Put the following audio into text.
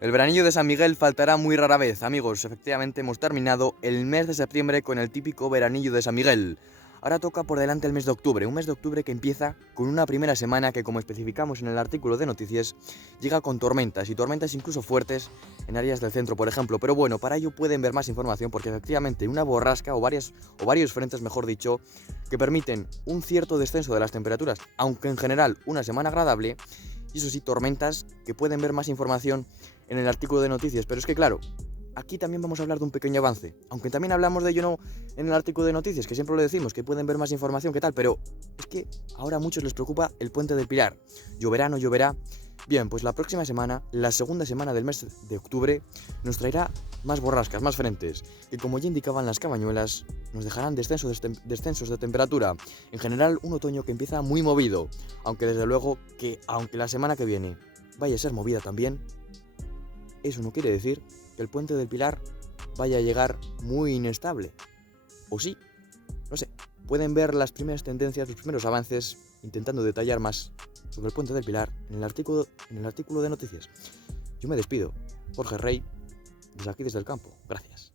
El veranillo de San Miguel faltará muy rara vez, amigos. Efectivamente hemos terminado el mes de septiembre con el típico veranillo de San Miguel. Ahora toca por delante el mes de octubre, un mes de octubre que empieza con una primera semana que, como especificamos en el artículo de noticias, llega con tormentas y tormentas incluso fuertes en áreas del centro, por ejemplo. Pero bueno, para ello pueden ver más información porque efectivamente una borrasca o varios frentes, mejor dicho, que permiten un cierto descenso de las temperaturas, aunque en general una semana agradable, y eso sí, tormentas que pueden ver más información en el artículo de noticias. Pero es que claro, aquí también vamos a hablar de un pequeño avance, aunque también hablamos de ello no en el artículo de noticias, que siempre lo decimos, que pueden ver más información que tal, pero es que ahora a muchos les preocupa el puente del Pilar. ¿Lloverá, no lloverá? Bien, pues la próxima semana, la segunda semana del mes de octubre, nos traerá más borrascas, más frentes, que como ya indicaban las cabañuelas, nos dejarán descensos de temperatura. En general, un otoño que empieza muy movido, aunque desde luego que, aunque la semana que viene vaya a ser movida también, eso no quiere decir que el puente del Pilar vaya a llegar muy inestable. ¿O sí? No sé. Pueden ver las primeras tendencias, los primeros avances, intentando detallar más sobre el puente del Pilar en el artículo de noticias. Yo me despido. Jorge Rey, desde aquí desde el campo. Gracias.